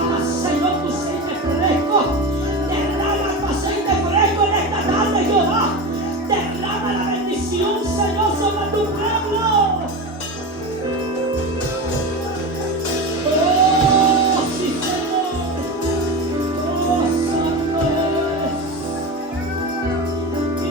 derrama, Señor, tu aceite fresco. Derrama tu aceite fresco en esta tarde, Jehová. Derrama la bendición, Señor, sobre tu pueblo. Oh, sí, Señor. Oh, santo eres. Y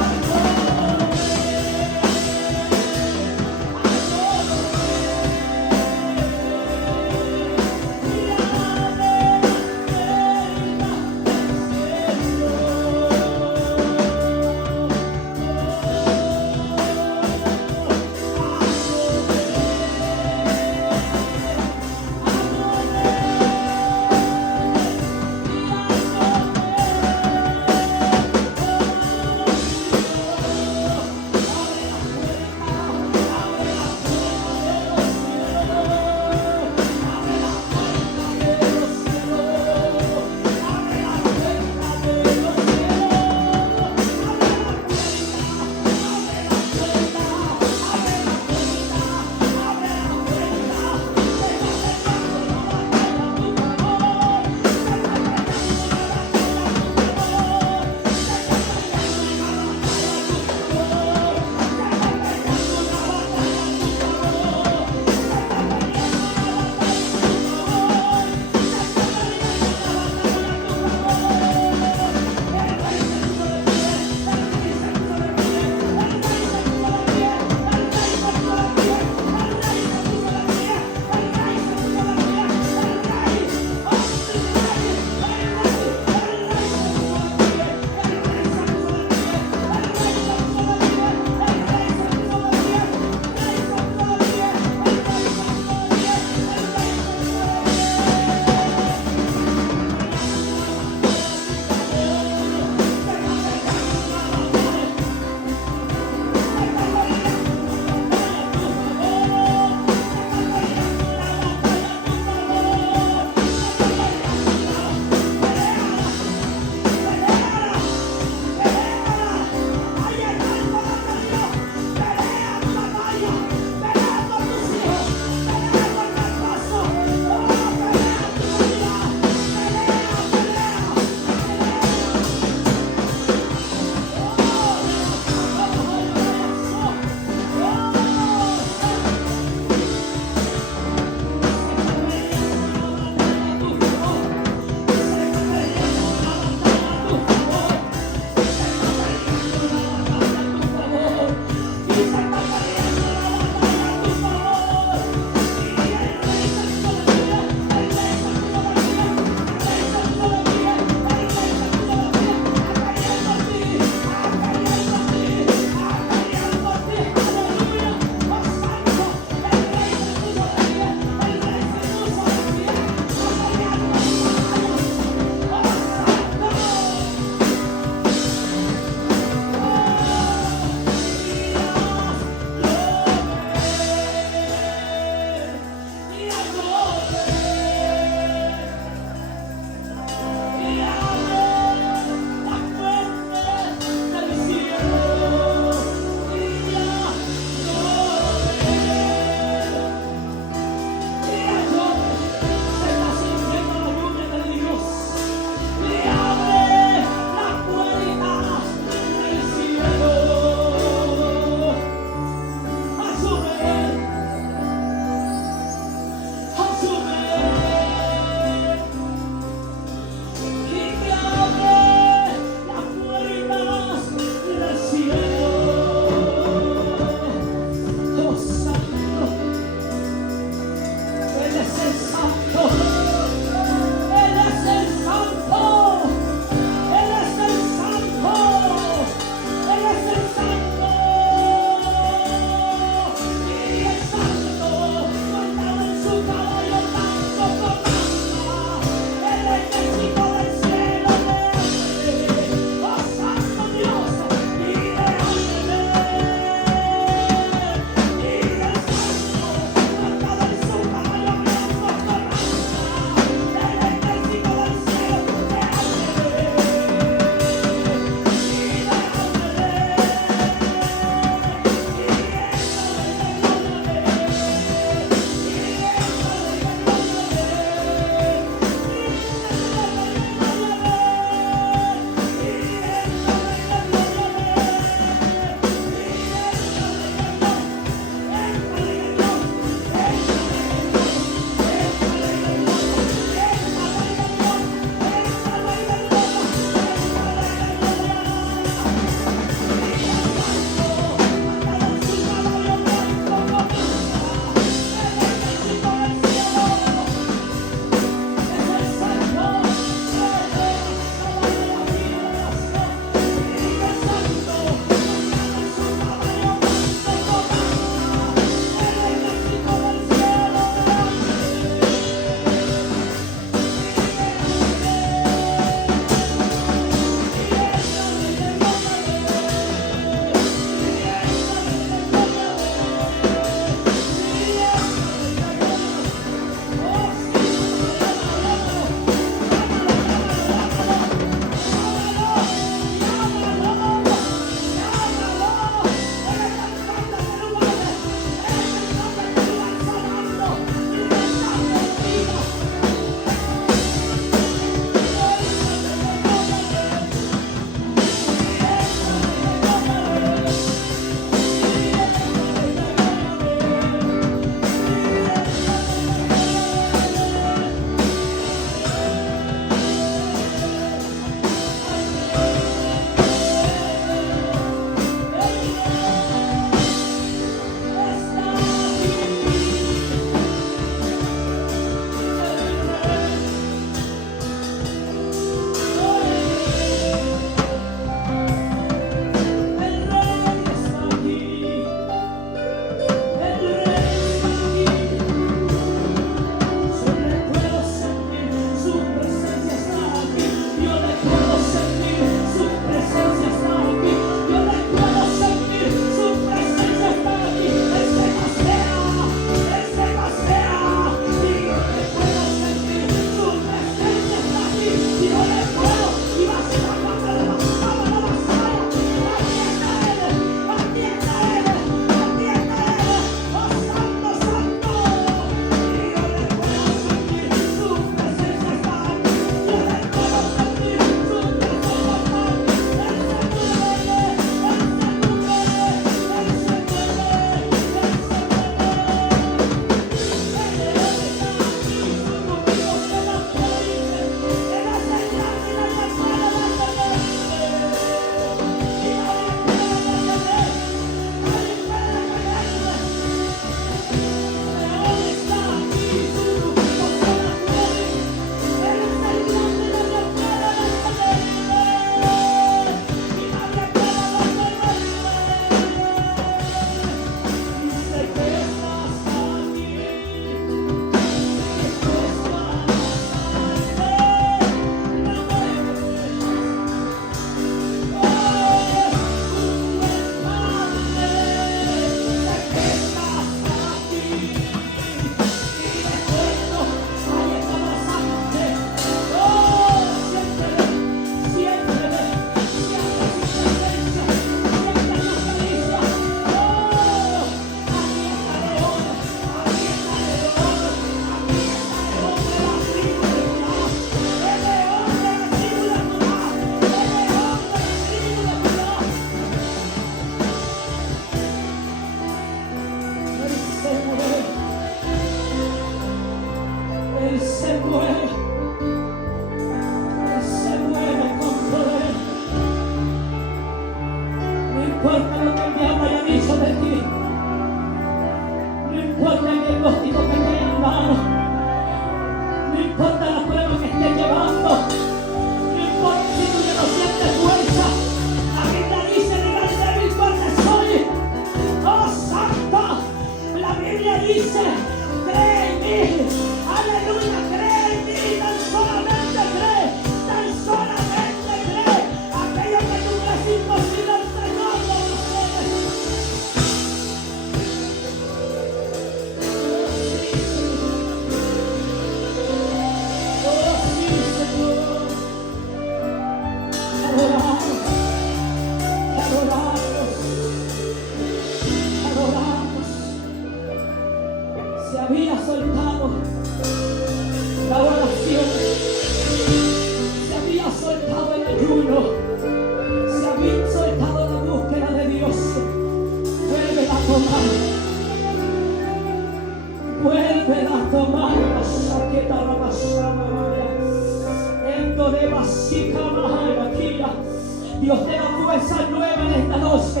Dios te da fuerza nueva en esta noche.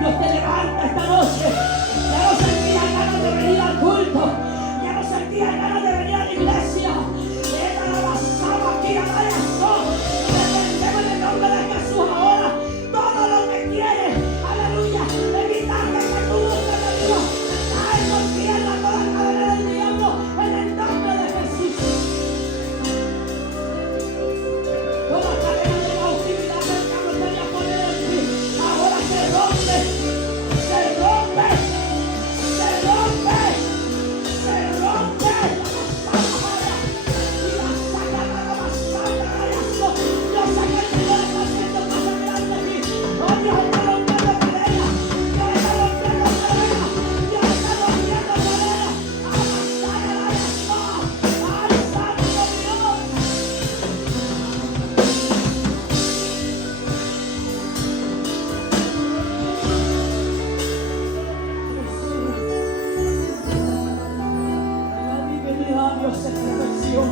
Dios te levanta esta noche. Ya no sentías ganas de venir al culto. Ya no sentías ganas de venir a la iglesia. Esta la basaba aquí a la yazón. Reprendemos en el nombre de Jesús ahora. Todo lo que quieres, aleluya, evitarte que tú busques de Dios. Cae por tierra toda la cadena del diablo en el nombre de Jesús. Toda cadena de cautividad del diablo te voy a poner en ti. Ahora se rompe, se rompe, se rompe, se rompe. La basada y la saca la basada. Yo sé que el Señor está haciendo cosas grandes aquí. Oh, Dios está rompiendo cadenas. Dios está rompiendo cadenas. Dios está rompiendo cadenas. Amasada la basada. Ay, santo Dios. Dios es perfección.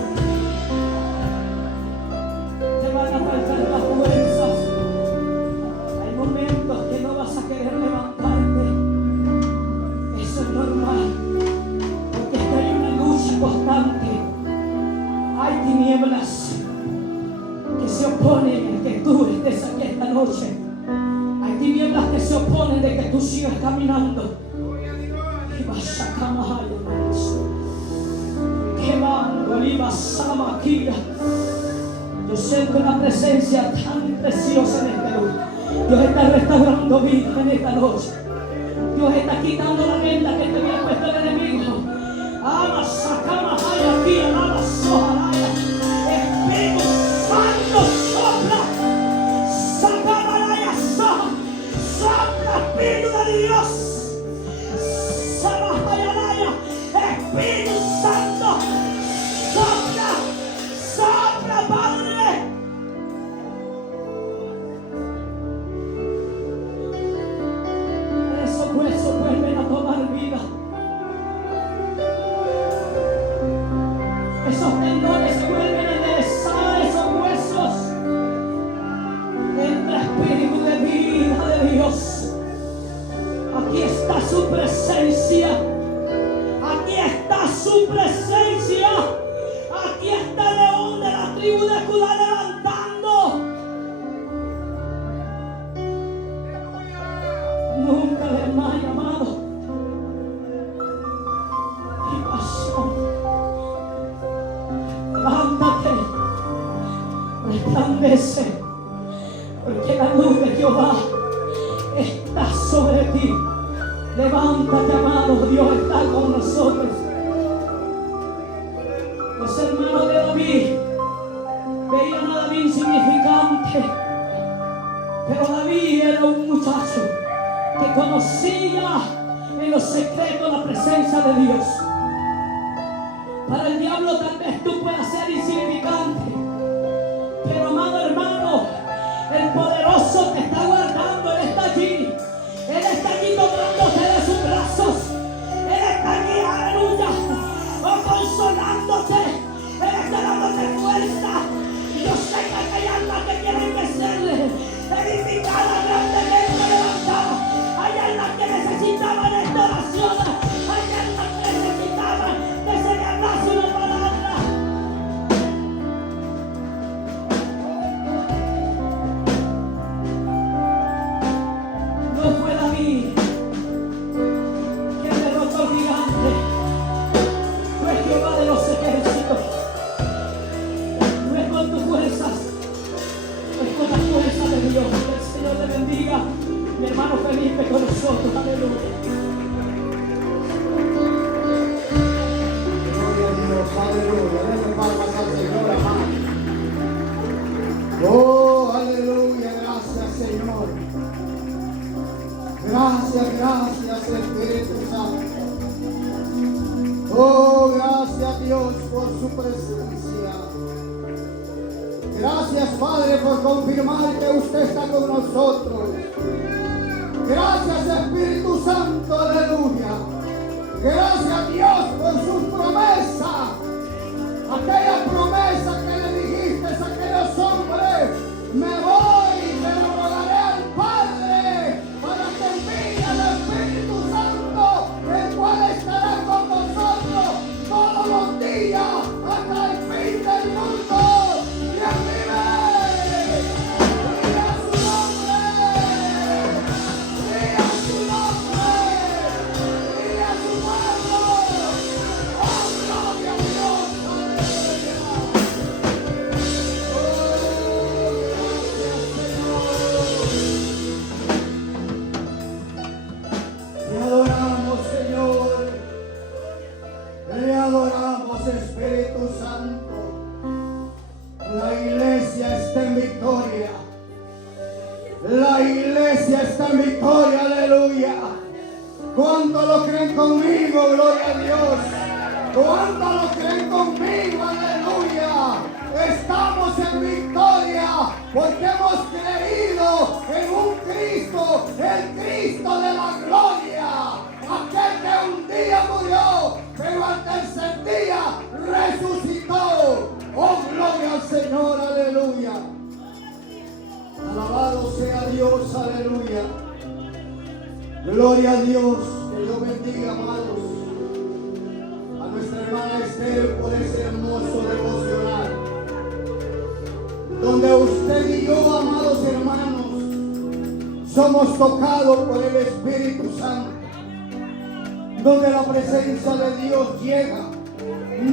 Te van a faltar las fuerzas. Hay momentos que no vas a querer levantarte. Eso es normal. Porque es que hay una lucha constante. Hay tinieblas que se oponen a que tú estés aquí esta noche. Hay tinieblas que se oponen de que tú sigas caminando. Y vas a caminar. Quemando, oliva, sama, aquí. Yo siento una presencia tan preciosa en este lugar. Dios está restaurando vida en esta noche. Dios está quitando la venda que te había puesto el enemigo. Ama, sacama, hay aquí, ama, sojaraya. Espíritu Santo, sopla. Sacama, raya, soja. Sopla, Espíritu de Dios. Samahayalaya. Espíritu Santo, sopla, sopla, Padre. Esos huesos vuelven a tomar vida. Esos tendones se vuelven a enderezar, esos huesos. Entra espíritu de vida de Dios. Aquí está su presencia. Aquí está su presencia. Aquí está el león de la tribu de Judá levantando. Nunca le más llamado. Y pasó. Levántate. Resplandece. Porque la luz de Jehová está sobre ti. Levántate, amado, Dios está con nosotros. Los hermanos de David veían a David insignificante, pero David era un muchacho que conocía en los secretos la presencia de Dios. Para el diablo tal vez tú puedas ser insignificante, pero amado hermano, el poderoso te está guardando, Él está allí. Él está aquí tomándote de sus brazos. Él está aquí, aleluya, consolándote. Él está dándote fuerza. Y yo sé que hay almas que quieren crecerle, edificadas, grandemente levantadas. Hay almas que necesitaban esta oración. Hay almas que necesitaban que se le hablase una palabra. No fue David quien derrotó al gigante, fue Jehová de los ejércitos. No es con tus fuerzas, es con las fuerzas de Dios. Que el Señor te bendiga, mi hermano Felipe con nosotros, aleluya. Gloria a Dios, aleluya. Denle palmas al Señor, amado. Oh, aleluya, gracias, Señor. Gracias, gracias, Espíritu Santo. Oh, gracias, Dios, por su presencia. Gracias, Padre, por confirmar que usted está con nosotros. Gracias, Espíritu Santo, aleluya. Gracias, Dios, por su promesa. Aquella promesa que le dijiste, aquella La iglesia está en victoria. La iglesia está en victoria, aleluya. ¿Cuánto lo creen conmigo? Gloria a Dios. ¿Cuánto lo creen conmigo? Aleluya. Estamos en victoria porque hemos creído en un Cristo, el Cristo de la gloria. Aquel que un día murió, pero al tercer día resucitó. Oh, gloria al Señor, aleluya. Alabado sea Dios, aleluya. Gloria a Dios. Que Dios bendiga, amados, a nuestra hermana Esther por ese hermoso devocional, donde usted y yo, amados hermanos, somos tocados por el Espíritu Santo, donde la presencia de Dios llega